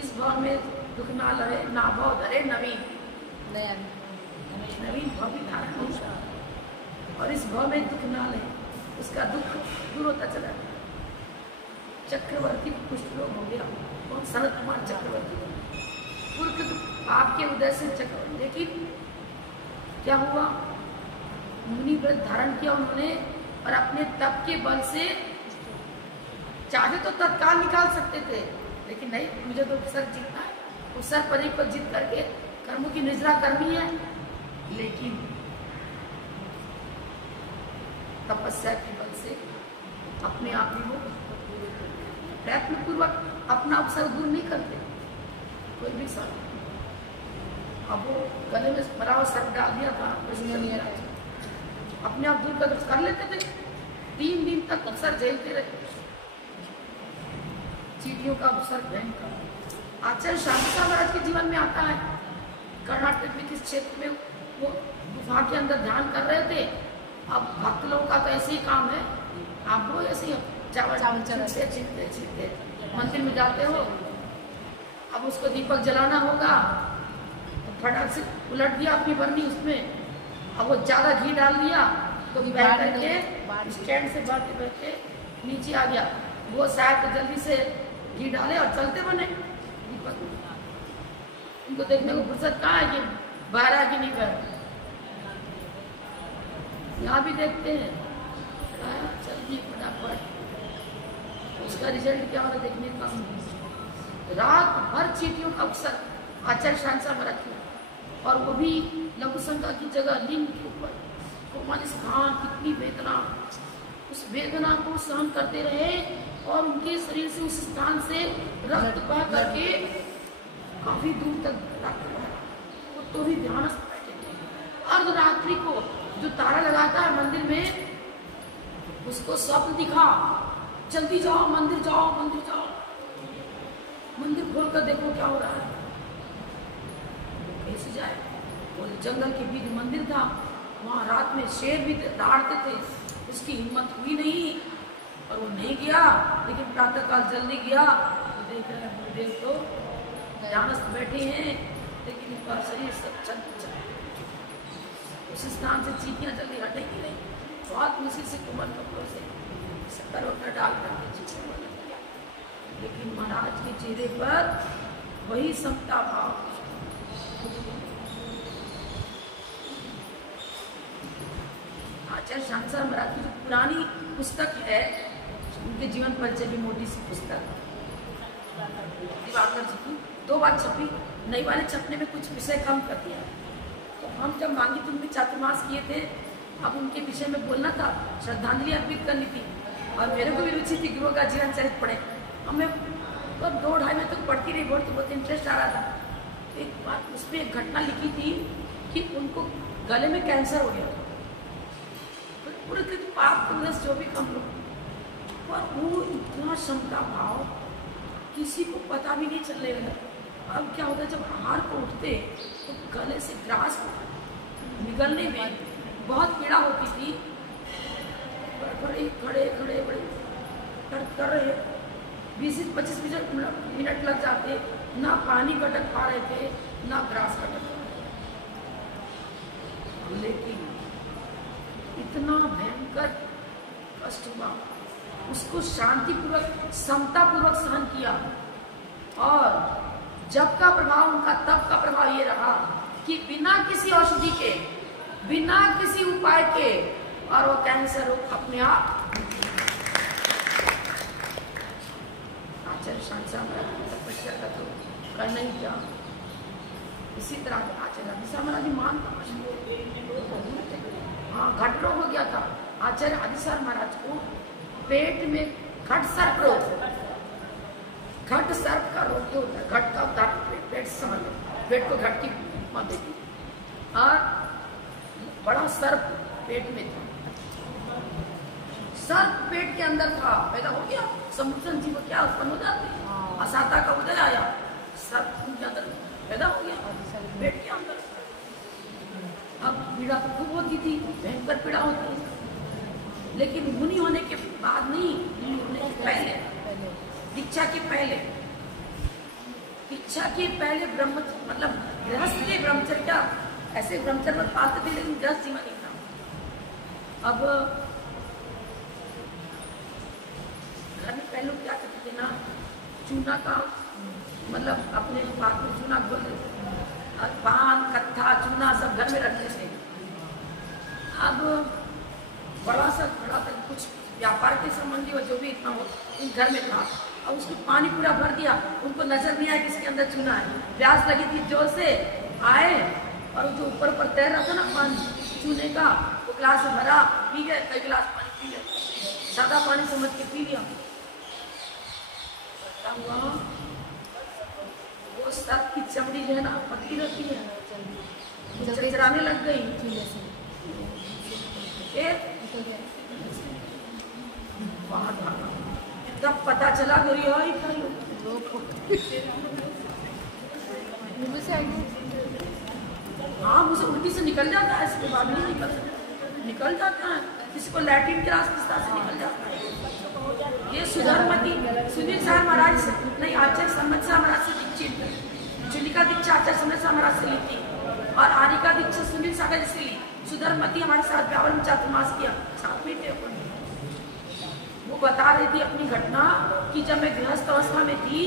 इस भाव में दुख ना लगे, ना भाव धरे नवीन नवीन भाव भी धारण होगा, और इस भाव में दुख ना ले, उसका दुख दूर होता चला। चक्रवर्ती कुष्ठ रोग हो गया, और शरद कुमार चक्रवर्ती पूर्व आपके उदय से चक्रवर्ती। लेकिन क्या हुआ? मुनि व्रत धारण किया उन्होंने, और अपने तप के बल से चाहे तो तत्काल निकाल सकते थे, लेकिन नहीं, मुझे तो सर जीतना है, उस सर परी पर जीत करके कर्मों की निजरा करनी है। लेकिन तपस्या के बल से अपने आप ही वो प्रयत्न पूर्वक अपना अवसर दूर नहीं करते कोई भी साथ। अब वो गले में भरा हुआ सर डाल दिया था, अपने आप दूर कर लेते थे। 3 दिन तक अवसर झेलते रहे, चीटियों का अवसर भयंकर। आचार्य शांति महाराज के जीवन में आता है, कर्नाटक में किस क्षेत्र में वो गुफा के अंदर ध्यान कर रहे थे। अब भक्त लोगों का तो ऐसे ही काम है, आप लोग ऐसे ही चावल छीनते मंदिर में जाते हो, अब उसको दीपक जलाना होगा तो फटाक से उलट दिया अपनी बर्नी उसमें, अब वो ज्यादा घी डाल दिया तो बैठ करके स्टैंड से बैठे नीचे आ गया। वो शायद जल्दी से घी डाले और चलते बने दीपक। उनको देखने को फुर्सत कहाँ है कि बाहर आ कि नहीं बाहर। यहाँ भी देखते हैं, चलिए फटाफट, उसका रिजल्ट क्या हो रहा देखने का। रात भर चीटियों का अवसर आचार्य शांसा में रखे, और वो भी लघु शंका की जगह लिंग के ऊपर। तो मानिस कहाँ कितनी वेदना, उस वेदना को सहन करते रहे, और उनके शरीर से उस स्थान से रक्त बह करके काफी दूर तक रक्त बहा। वो तो भी ध्यानस्थ बैठे थे। अर्धरात्रि को जो तारा लगाता है मंदिर में, उसको स्वप्न दिखा, जल्दी जाओ मंदिर जाओ, मंदिर जाओ। मंदिर खोल कर देखो क्या हो रहा है। कैसे जाए? वो जंगल के बीच मंदिर था, वहां रात में शेर भी दहाड़ते थे, उसकी हिम्मत हुई नहीं और वो नहीं गया, लेकिन प्रातःकाल जल्दी गया तो देख रहे हैं गुरुदेव तो ध्यानस्थ बैठे हैं, लेकिन इनका शरीर सब चल उस स्थान से चीटियाँ जल्दी हटेगी नहीं, बहुत मुश्किल से कोमल कपड़ों से शक्कर वक्कर डाल करके चीटियाँ बना दिया। लेकिन महाराज के चेहरे पर वही समता भाव। आचार्य शांतिसार महाराज की जो पुरानी पुस्तक है, उनके जीवन परिचय की मोटी सी पुस्तक दिवाकर जी की 2 बार छपी, नई वाले छपने में कुछ विषय कम कर दिया। तो हम जब मांगी तुम भी चातुर्मास किए थे, अब उनके विषय में बोलना था, श्रद्धांजलि अर्पित करनी थी, और मेरे को भी रुचि थी गुरु का जीवन चरित्र पढ़े। हमें तो 2-2.5 में तक पढ़ती रही, बहुत इंटरेस्ट आ रहा था। एक बात उसमें एक घटना लिखी थी कि उनको गले में कैंसर हो गया था, पूरे पाप पुण्य जो भी कम लोग, पर वो इतना क्षमता भाव किसी को पता भी नहीं चलने लगा। अब क्या होता है, जब आहार को उठते तो गले से ग्रास निकलने में बहुत पीड़ा होती थी। खड़े बड़े कर रहे 20-25 मिनट लग जाते, ना पानी कटक पा रहे थे ना ग्रास कटक पा रहे थे। लेकिन इतना भयंकर कष्ट हुआ, उसको शांतिपूर्वक समतापूर्वक सहन किया, और जब का प्रभाव उनका तब का प्रभाव ये रहा कि बिना किसी औषधि के, बिना किसी उपाय के, और वो कैंसर रोग अपने आप। आचार्य शांतिसार महाराज की तपस्या का तो कहना ही क्या। इसी तरह आचार्य शांतिसार महाराज जी मान घट रोग हो गया था। आचार्य शांतिसार महाराज को पेट में घट सर्प रोग, घट सर्प का रोग जो होता है, घट का उतार पेट से समझ लो, पेट को घट की मां देती, और बड़ा सर्प पेट में था। सर्प पेट के अंदर था, पैदा हो गया, समुद्र जीव क्या उत्पन्न हो जाते, असाता का उदय आया, सर्प के अंदर पैदा हो गया पेट के अंदर। अब पीड़ा तो खूब होती थी, भयंकर पीड़ा होती है, लेकिन मुनि होने के बाद नहीं, होने के पहले, दीक्षा के पहले, दीक्षा के पहले ब्रह्म मतलब गृहस्थ के ब्रह्मचर्य, क्या ऐसे ब्रह्मचर्य में पाते थे, लेकिन गृहस्थ जीवन नहीं था। अब घर में पहले क्या करते थे ना, चूना का मतलब अपने हाथ में चूना घोल देते, पान कत्था चूना सब घर में रखते थे। अब बड़ा सा बड़ा तक कुछ व्यापार के संबंधी हो जो भी इतना हो घर में था, अब उसको पानी पूरा भर दिया, उनको नजर नहीं आया किसके अंदर चूना है। प्यास लगी थी, जोर से आए, और जो ऊपर ऊपर तैर रहा था ना पानी चूने का, वो गिलास भरा, पी गए, कई गिलास पानी पी गए, सादा पानी समझ के पी लिया। वो सर्प की चमड़ी जो है ना पतली रहती है, चरचराने लग गई, बाहर भागा। तब पता चला हाँ, मुझे उल्टी से निकल जाता है, इसके बाद नहीं निकल जाता है, किसी को लैट्रिन के रास्ते से निकल जाता है। ये सुधरमती सुनील साहब महाराज से नहीं, आचार्य सम्मत महाराज से दीक्षित, चुलिका दीक्षा आचार्य सम्मत महाराज से ली थी, और आरिका दीक्षा सुनील सागर से ली। सुधरमती हमारे साथ ब्यावर में चातुर्मास किया, साथ में थे। वो बता रही थी अपनी घटना कि जब मैं गृहस्थ अवस्था में थी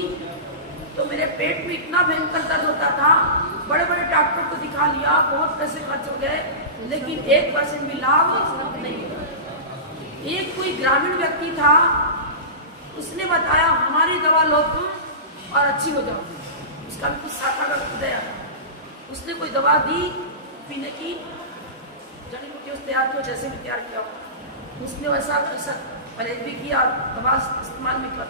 तो मेरे पेट में इतना भयंकर दर्द होता था, बड़े बड़े डॉक्टर को दिखा लिया, बहुत पैसे खर्च हो गए, लेकिन 1% भी लाभ नहीं हुआ। एक कोई ग्रामीण व्यक्ति था, उसने बताया हमारी दवा लो तुम और अच्छी हो जाओ। उसका भी कुछ शाखा का उदय आया, उसने कोई दवा दी पीने की, जड़ी बूटी उस तैयार किया, जैसे भी तैयार किया उसने वैसा परहेज भी किया, दवा इस्तेमाल भी कर।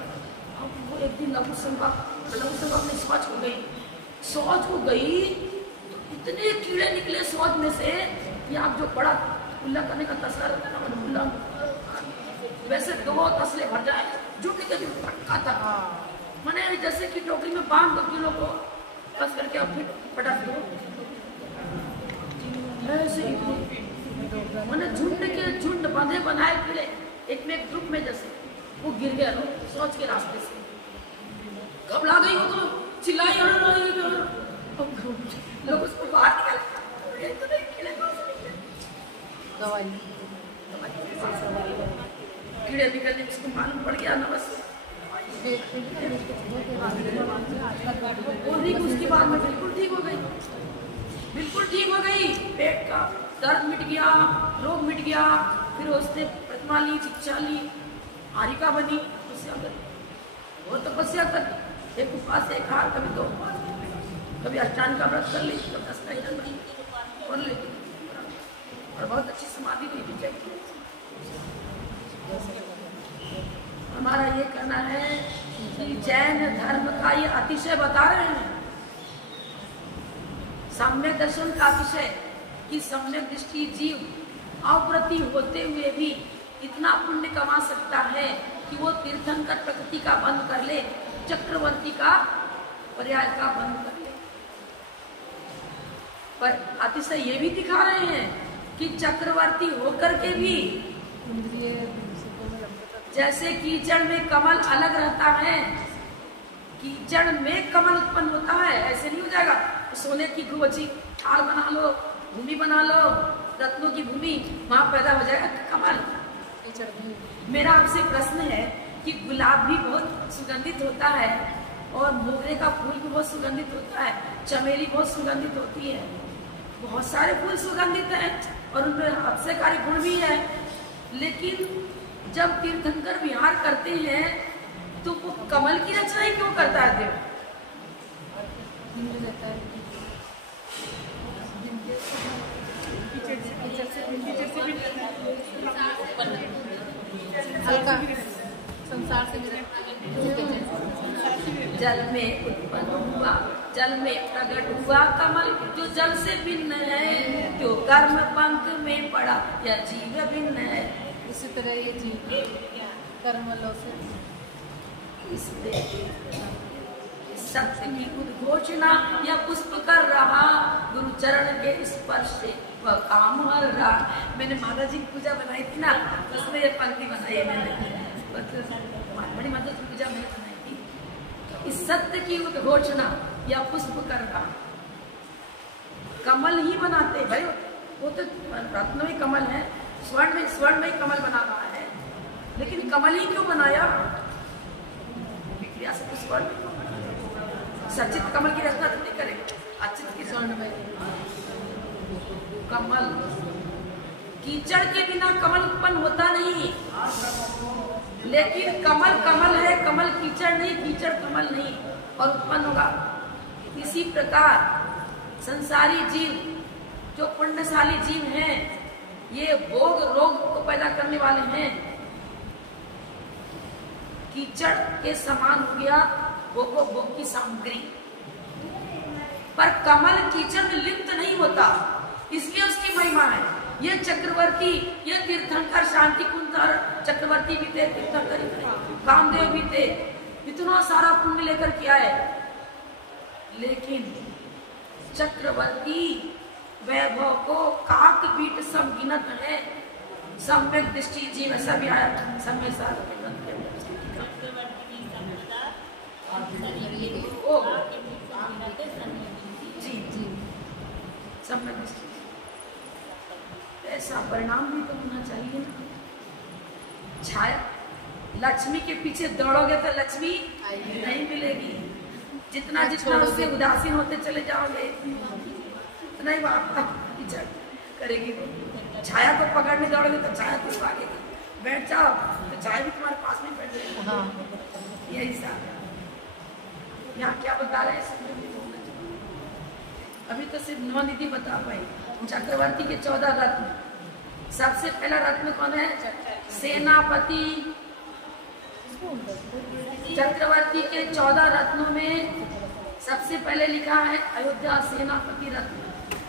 अब वो एक दिन लघु संभव में शौच हो गई तो इतने कीड़े निकले शौच में से कि आप जो बड़ा कुल्ला करने का तसला रहता है ना, कुल्ला वैसे 2 तसले भर जाए, जो कि कभी पटका था, मैंने जैसे कि टोकरी में बांध दो कीड़ों को, कस करके आप फिर पटक दो, ऐसे मैंने झुंड के झुंड बंधे बनाए कीड़े एक में एक ग्रुप में, जैसे गिर गया लोग सोच के रास्ते से, घबरा गई वो तो चिल्लाई और लोग उसको बाहर निकाले कीड़े निकलने उसको मालूम पड़ गया ना बस उसकी बात में बिल्कुल ठीक हो गई, बिल्कुल ठीक हो गई। पेट का दर्द मिट गया, रोग मिट गया। फिर उसने प्रतिमा ली, शिक्षा ली, आरिका बनी, तपस्या करी, और तपस्या कर एक उपवास एक हार, कभी 2 उपवास, कभी अष्टांग का व्रत कर ली, कभी 10 का यजन बनी और ले, और बहुत अच्छी समाधि ली विजय। हमारा ये कहना है कि जैन धर्म का ये अतिशय बता रहे हैं, सम्यक दर्शन का अतिशय, कि सम्यक दृष्टि जीव अप्रति होते हुए भी इतना पुण्य कमा सकता है कि वो तीर्थंकर प्रकृति का बंद कर ले, चक्रवर्ती का पर्याय का बंद कर ले। पर अतिशय ये भी दिखा रहे हैं कि चक्रवर्ती होकर के भी जैसे कीचड़ में कमल अलग रहता है, कीचड़ में कमल उत्पन्न होता है, ऐसे नहीं हो जाएगा। सोने की खूब अच्छी ठाल बना लो, भूमि बना लो, रत्नों की भूमि, वहां पैदा हो जाएगा कमल। मेरा आपसे प्रश्न है कि गुलाब भी बहुत सुगंधित होता है, और मोगरे का फूल भी बहुत सुगंधित होता है, चमेली बहुत सुगंधित होती है, बहुत सारे फूल सुगंधित हैं और उनमें अक्षयकारी गुण भी है। लेकिन जब तीर्थंकर विहार करते हैं तो वो कमल की रचना ही क्यों करता है देव? संसार से जल में उत्पन्न हुआ, जल में प्रकट हुआ कमल, जो जल से भिन्न है, जो कर्म पंख में पड़ा, यह जीव भिन्न है। इसी तरह ये जीव कर्म से सत्य की उद्घोषणा यह पुष्प कर रहा, गुरु चरण के स्पर्श से वह काम हर रहा। मैंने माता जी की पूजा बनाई थी ना, उसमें ये पंक्ति बनाई है मैंने, बड़ी माता की पूजा मैंने बनाई थी। इस सत्य की उद्घोषणा या पुष्प कर रहा, कमल ही बनाते भाई, वो तो रत्न में कमल है, स्वर्ण में कमल बना रहा है, लेकिन कमल ही क्यों बनाया? विक्रिया से तो स्वर्ण सचित कमल की रचना नहीं करेंगे, अचित की स्वर्ण में कमल। कीचड़ के बिना कमल उत्पन्न होता नहीं, लेकिन कमल कमल है, कमल कीचड़ नहीं, कीचड़ कमल नहीं, और उत्पन्न होगा। इसी प्रकार संसारी जीव जो पुण्यशाली जीव हैं, ये भोग रोग को पैदा करने वाले हैं। कीचड़ के समान हो गया भोग की सामग्री, पर कमल कीचड़ में लिप्त नहीं होता, इसलिए उसकी महिमा है। ये चक्रवर्ती, ये तीर्थंकर, शांति कुंजर चक्रवर्ती भी थे, तीर्थंकर कामदेव भी थे, इतना सारा पुण्य लेकर के आए, लेकिन चक्रवर्ती वैभव को काक पीठ सब गिनत है। सम्यक दृष्टि जीव ऐसा भी आया, सम्य जी जी सम्यक दृष्टि, ऐसा परिणाम भी तो होना चाहिए ना। छाया, लक्ष्मी के पीछे दौड़ोगे तो लक्ष्मी नहीं मिलेगी, जितना जितना उससे उदासीन होते चले जाओगे उतना ही वो आपका पीछा करेगी। छाया को पकड़ने दौड़ोगे तो छाया तो भागेगी, बैठ जाओ तो छाया भी तुम्हारे पास में बैठ जाएगी। हाँ, यही सा यहाँ क्या बता रहे हैं, अभी तो सिर्फ 9 निधि बता पाए। चक्रवर्ती के 14 रत्न, सबसे पहला रत्न कौन है? सेनापति। चक्रवर्ती के 14 रत्नों में सबसे पहले लिखा है अयोध्या सेनापति रत्न।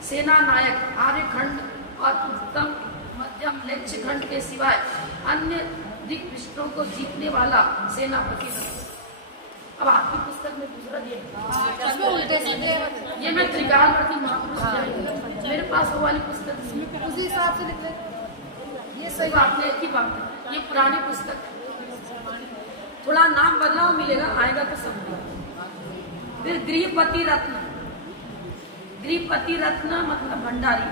सेना नायक, आर्यखंड और उत्तम मध्यम लक्ष्य खंड के सिवाय अन्य दिग्विजयों को जीतने वाला सेनापति रत्न। अब आपकी पुस्तक में दूसरा ये मैं त्रिकालवर्ती महापुरुष, मेरे पास वो वाली पुस्तक उसी हिसाब से लिख रहे। ये सही बात है, एक ही बात है, ये पुरानी पुस्तक है। थोड़ा नाम बदलाव मिलेगा, आएगा तो समझ। फिर गृहपति रत्न, गृहपति रत्न मतलब भंडारी,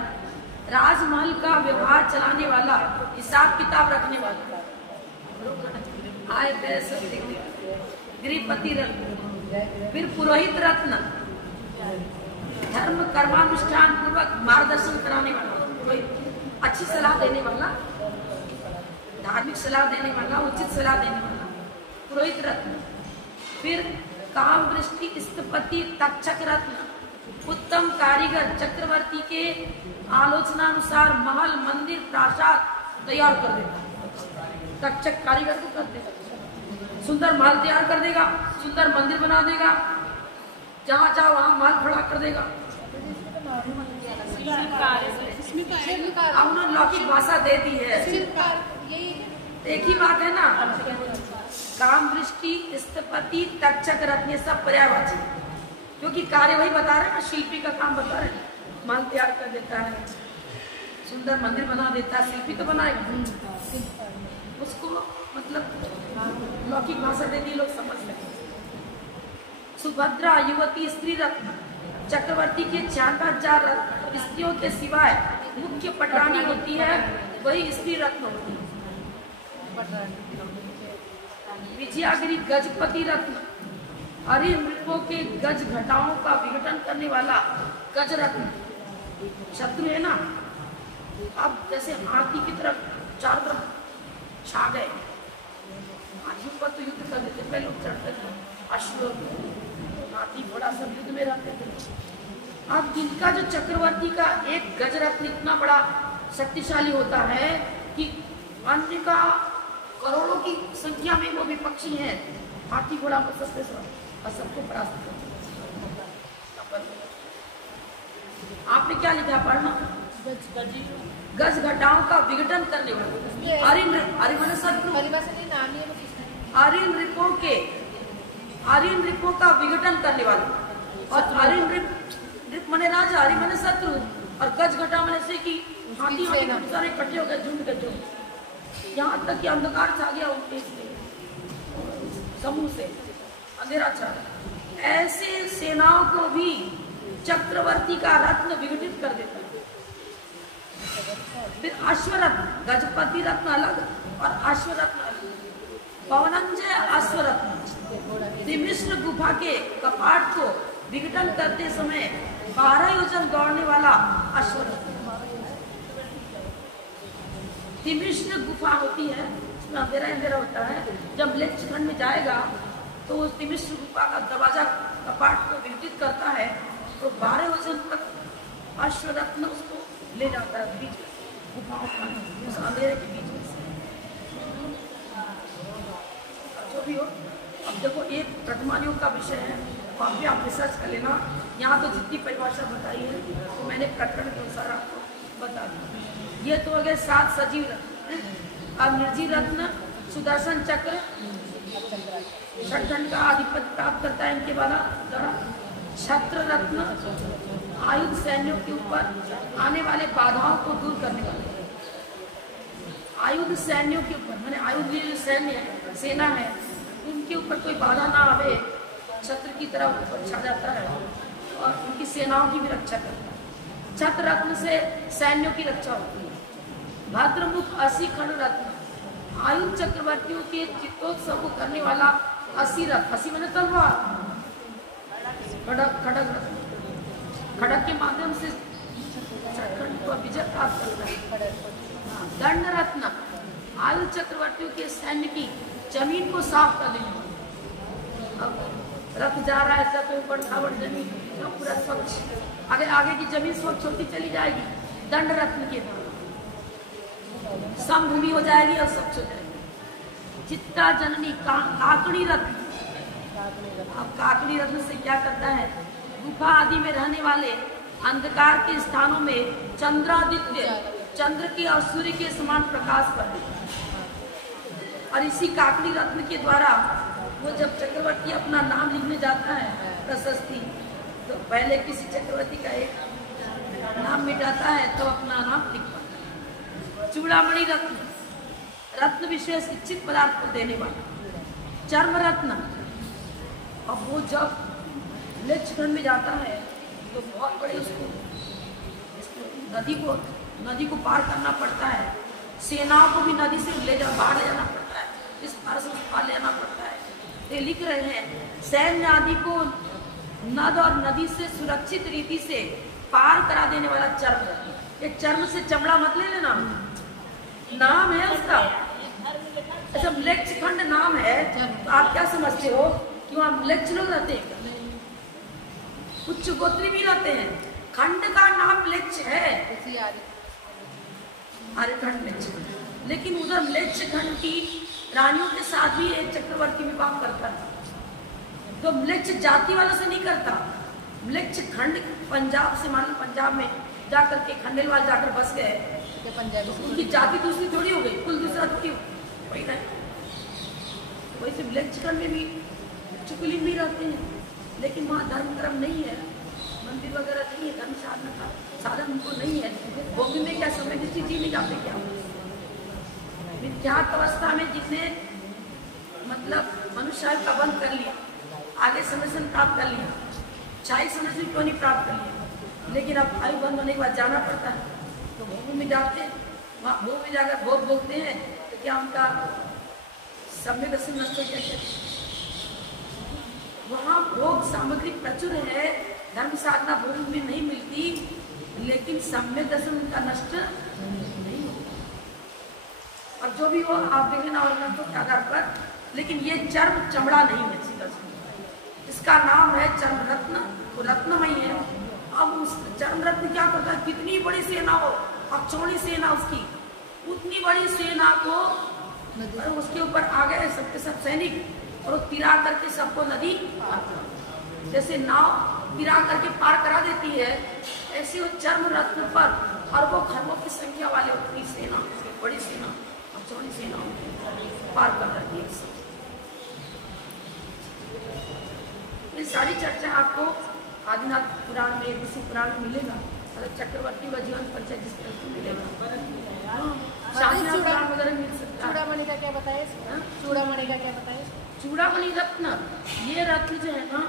राजमहल का व्यवहार चलाने वाला, हिसाब किताब रखने वाला, आए पैसे गृहपति रत्न। फिर पुरोहित रत्न, धर्म कर्मानुष्ठान पूर्वक मार्गदर्शन कराने वाला, पुरोहित, अच्छी सलाह देने वाला, धार्मिक सलाह देने वाला, उचित सलाह देने वाला, पुरोहित रत्न। फिर काम वृष्टि स्थपति तक्षक रत्न, उत्तम कारीगर, चक्रवर्ती के आलोचनानुसार महल मंदिर प्रासाद तैयार कर देगा। तक्षक कारीगर को कर देगा, सुंदर महल तैयार कर देगा, सुंदर मंदिर बना देगा, जहाँ चाहो वहाँ महल खड़ा कर देगा। अब उन्होंने लौकिक भाषा दे दी है, एक ही बात है ना। काम वृष्टि स्थपति तक्षक रत्न, सब पर्यायवाची, क्योंकि कार्य वही बता रहे हैं ना, शिल्पी का काम बता रहे हैं। महल तैयार कर देता है, सुंदर मंदिर बना देता है, शिल्पी तो बनाएगा उसको, मतलब लौकिक भाषा दे दी, लोग समझ लगे। सुभद्रा युवती स्त्री रत्न, चक्रवर्ती के 4,000 स्त्रियों के सिवाय मुख्य पटरानी होती है, वही स्त्री रत्न होती है। विजयागिरी गजपति रत्न, हरि मृगों के गज घटाओं का विघटन करने वाला गज रत्न, शत्रु है ना, अब जैसे हाथी की तरफ चारों तरफ छा गए, हाथियों पर तो युद्ध कर देते, पहले लोग चढ़ते थे, अश्व हाथी घोड़ा सब युद्ध में रहते थे। अब इनका जो चक्रवर्ती का एक गज रत्न इतना बड़ा शक्तिशाली होता है कि अन्य का करोड़ों की संख्या में वो विपक्षी है, हाथी घोड़ा को सस्ते और सबको परास्त कर। आपने क्या लिखा पढ़ना? गज घटाओं का विघटन करने वाला, अरिमन शत्रु, अरिन रिपो का विघटन करने वाला, और अरिन रिप मने राजा, अरिमन शत्रु, और गज घटा मने से कि हाथी सारे इकट्ठे हो गए, झुंड के झुंड, यहाँ तक कि अंधकार छा गया उनके समूह से, अंधेरा छा। ऐसे सेनाओं को भी चक्रवर्ती का रत्न विघटित कर देता है। फिर अश्वरत्न, गजपति रत्न अलग और अश्वरत्न अलग। पवनंजय अश्वरत्न, तिमिश्र गुफा के कपाट को विघटन करते समय 12 योजन दौड़ने वाला अश्वरत्न। तिमिश्र गुफा होती है, उसमें अंधेरा अंधेरा होता है, जब लेफ्ट खंड में जाएगा तो उस तिमिश्र गुफा का दरवाजा कपाट को विघटित करता है, तो 12 योजन तक अश्वरत्न उसको ले जाता है बीच गुफाओं का, उस अंधेरे के बीच में से। जो भी हो, अब देखो एक प्रतिमान योग का विषय है, वहाँ भी आप रिसर्च कर लेना। यहाँ तो जितनी परिभाषा बताई है तो मैंने प्रकरण के अनुसार आपको बता दी। ये तो हो गए 7 सजीव रत्न। अब निर्जीव रत्न, सुदर्शन चक्र, षटखंड का आधिपत्य प्राप्त करता है इनके द्वारा। छत्र रत्न, आयुध सैन्यों के ऊपर आने वाले बाधाओं को दूर करने वाले, आयुध सैन्यों के ऊपर, मैंने आयुध जो सैन्य सेना है उनके ऊपर कोई बाधा ना आवे, छत्र की तरफ ऊपर छा जाता है और उनकी सेनाओं की भी रक्षा करता है। छत्र रत्न से सैन्यों की रक्षा होती है। भद्रमुख 80 खंड रत्न, आयुध चक्रवर्तियों के चित्तोत्सव को करने वाला 80 रत्न, 80 मैंने तलवार, खड़ग रत्न, खड़ग के माध्यम से छठखंड को विजय प्राप्त करता है। दंड रत्न, आयुध चक्रवर्तियों के सैन्य की जमीन को साफ कर देने वाला। अब रथ जा रहा है, सब ऊपर खावड़ जमीन पूरा स्वच्छ, आगे आगे की जमीन स्वच्छ होती चली जाएगी दंड रत्न के द्वारा, समभूमि हो जाएगी और स्वच्छ हो जाएगी। चित्ता जननी काकड़ी रत्न, अब काकड़ी रत्न से क्या करता है, गुफा आदि में रहने वाले अंधकार के स्थानों में चंद्रादित्य, चंद्र के और सूर्य के समान प्रकाश कर देता है। और इसी काकड़ी रत्न के द्वारा वो जब चक्रवर्ती अपना नाम लिखने जाता है प्रशस्ति, तो पहले किसी चक्रवर्ती का एक नाम मिटाता है तो अपना नाम लिख पाता है। चूड़ामणि रत्न, रत्न विशेष इच्छित पदार्थ को देने वाला। चर्म रत्न। अब वो जब लक्षखंड में जाता है तो बहुत बड़े उसको नदी को पार करना पड़ता है, सेनाओं को भी नदी से बाहर ले जाना पड़ता है, इस पार से उस पार ले जाना पड़ता है। ये लिख रहे हैं सैन्य आदि को नद और नदी से सुरक्षित रीति से पार करा देने वाला चर्म रत्न। ये चर्म से चमड़ा मत ले लेना, नाम है उसका। अच्छा लक्षखंड नाम है तो आप क्या समझते हो कि वहाँ लक्ष्य लोग रहते हैं, उच्च गोत्री भी रहते हैं। खंड का नाम लक्ष्य है, आर्यखंड लक्ष्य। लेकिन उधर लक्षखंड की रानियों के साथ भी एक चक्रवर्ती विवाह करता है, तो लक्ष्य जाति वालों से नहीं करता। लक्ष्य खंड पंजाब से, मान लो पंजाब में जाकर के खंडेलवाल जाकर बस गए, तो उनकी जाति दूसरी थोड़ी हो गई, कुल दूसरा थोड़ी वही रहे। वैसे लक्षखंड में भी चुकलिंग भी रहते हैं, लेकिन वहाँ धर्म कर्म नहीं है, मंदिर वगैरह नहीं है, धर्म साधना का साधन उनको नहीं है। भोगी में क्या समय किसी चीज नहीं जाते क्या? विद्यार्थ अवस्था में जिसने मतलब मनुष्य का बंद कर लिया, आगे समय से प्राप्त कर लिया, चाहे समय से क्यों नहीं प्राप्त कर लिया, लेकिन अब आयु बंद होने के बाद जाना पड़ता है, तो भोग में जाते हैं। वहाँ भोग में जाकर भोग भोगते हैं तो क्या उनका समय दर्शन नष्ट हो जाता है? वहाँ भोग सामग्री प्रचुर है, धर्म साधना भोग में नहीं मिलती, लेकिन सम्यक दर्शन उनका नष्ट नहीं होता। और जो भी हो आप देखें ना और ग्रंथों के आधार पर, लेकिन ये चर्म चमड़ा नहीं है, सीधा इसका नाम है चर्म रत्न, तो रत्नमयी है। अब उस चर्म रत्न क्या करता है, कितनी बड़ी सेना हो, अक्षौणी सेना उसकी, उतनी बड़ी सेना को उसके ऊपर आ गए सबके सब सैनिक, और वो तिरा करके सबको नदी जैसे नाव तिरा करके पार करा देती है, ऐसे वो चर्म रत्न पर अरबों खरबों की संख्या वाले उतनी सेना, बड़ी सेना, अक्षौणी सेना पार कर रही है। ये सारी चर्चा आपको आदिनाथ पुराण में, किसी पुराण में मिलेगा, मतलब चक्रवर्ती का जीवन परिचय जिस तरह से मिलेगा, शास्त्रीय पुराण वगैरह मिल सकता है। चूड़ामणि का क्या बताए? चूड़ामणि का क्या बताए? चूड़ामणि रत्न, ये रत्न जो है ना,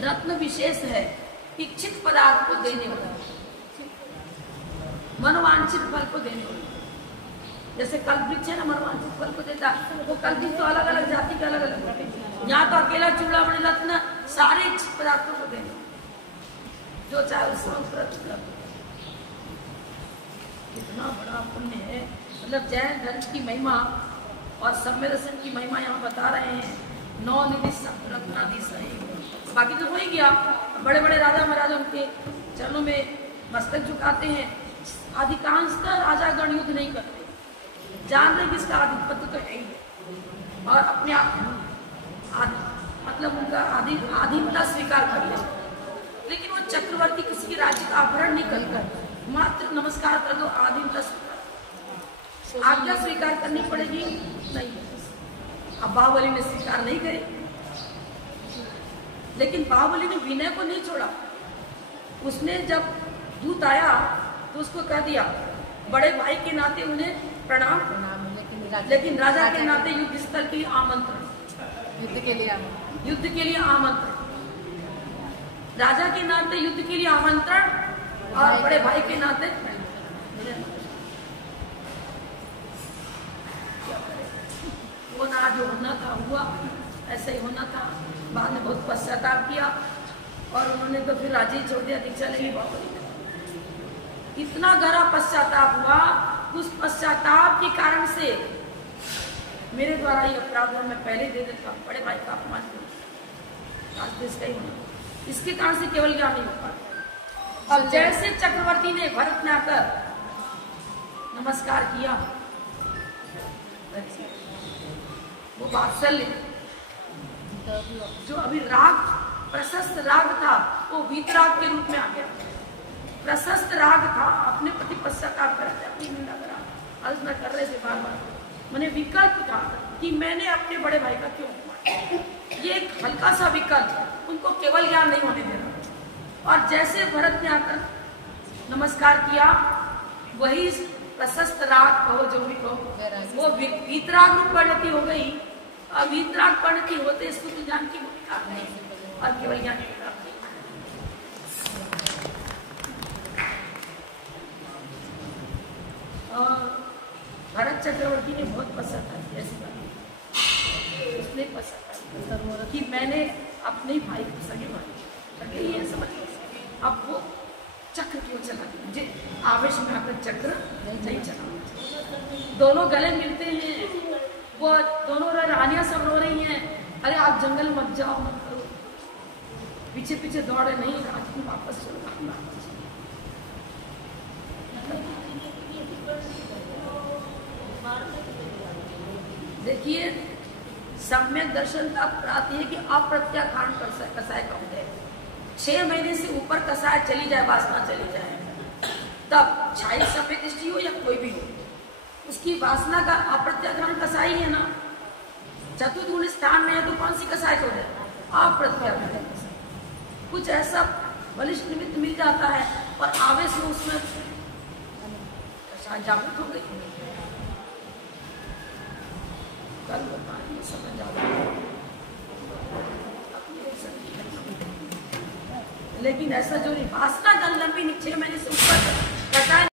रत्न विशेष है, इच्छित पदार्थ को देने वाला, मनोवांछित फल को देने वाला। जैसे कल्पवृक्ष है ना, मनोवांछित फल को देता है, वो कल्पवृक्ष तो अलग अलग जाति के अलग अलग होते हैं। यहाँ तो अकेला चूड़ामणि रत्न सारे इच्छित पदार्थों को देने, जो चाहे उसको। कितना बड़ा पुण्य है, मतलब जैन धर्म की महिमा और सम्य दर्शन की महिमा यहाँ बता रहे हैं। 9 निधि रत्नाधीश है, बाकी तो हो ही गया। बड़े बड़े राजा महाराजा उनके चरणों में मस्तक झुकाते हैं। अधिकांशतः राजा गण युद्ध नहीं करते, जान रहे किसका आधिपत्य तो है ही, और अपने आप मतलब उनका आधीनता स्वीकार कर ले। लेकिन वो चक्रवर्ती किसी के राज्य का अपहरण नहीं करता, मात्र नमस्कार कर दो, आधीनता स्वीकार, आज्ञा स्वीकार करनी पड़ेगी नहीं। अब बाहुबली ने स्वीकार नहीं करी, लेकिन बाहुबली ने विनय को नहीं छोड़ा। उसने जब दूत आया तो उसको कह दिया, बड़े भाई के नाते उन्हें प्रणाम, लेकिन राजा के नाते युद्ध स्थल के लिए आमंत्रण, युद्ध के लिए आमंत्रण, राजा के नाते युद्ध के लिए आमंत्रण, और बड़े भाई के नाते वो ना जो होना था हुआ, ऐसा ही होना था। बाद में बहुत पश्चाताप किया और उन्होंने तो फिर राज्य ही छोड़ दिया, दीक्षा लेगी बाहुबली। इतना गहरा पश्चाताप हुआ, उस पश्चाताप के कारण से मेरे द्वारा ये अपराध हुआ, मैं पहले दे देता, बड़े भाई का अपमान किया, आज देश का ही होना, इसके कारण से केवल ज्ञान नहीं हो पाता। अब जैसे चक्रवर्ती ने भरत में आकर नमस्कार किया, वो वात्सल्य जो अभी राग, प्रशस्त राग था, वो वीतराग के रूप में आ गया। प्रशस्त राग था, अपने प्रति पश्चाताप करते, अपनी निंदा करा, आज न कर रहे थे बार बार, मैंने विकल्प था कि मैंने अपने बड़े भाई का क्यों अपमान। ये एक हल्का सा विकल्प, उनको केवल ज्ञान नहीं होने देना। और जैसे भरत ने आकर नमस्कार किया, वही प्रशस्त राग कहो जो भी कहो, वो वीतराग रूप परिणति हो गई। अब वीतराग पढ़ती होते स्तुति ज्ञान की भूमिका नहीं और केवल ज्ञान की प्राप्ति। और भरत चक्रवर्ती ने बहुत पसंद आई ऐसी बात, उसने पसंद आई कि मैंने अपने भाई को सगे भाई ये समझ अब वो चक्र क्यों चला दिया, मुझे आवेश में आकर चक्र नहीं चला। दोनों गले मिलते हैं, वो दोनों रानियां सब रो रही हैं, अरे आप जंगल मत जाओ मत करो, पीछे पीछे दौड़े नहीं राजन वापस चलो। देखिए सम्यक दर्शन का प्राप्त है कि अप्रत्याखान कसाय का उदय, 6 महीने से ऊपर कसाय चली जाए, वासना चली जाए, तब छाई सम्यक दृष्टि हो या कोई भी हो, उसकी वासना का अप्रत्याखान कसाई है ना। चतुर्गुण स्थान में है तो कौन सी कसाय को है, अप्रत्याखान। कुछ ऐसा बलिष्ठ निमित्त मिल जाता है और आवेश में उसमें कसाय जागृत हो गई। कल बताइए समझ आ रहा है, लेकिन ऐसा जो वासना जन लंबी 6 महीने से ऊपर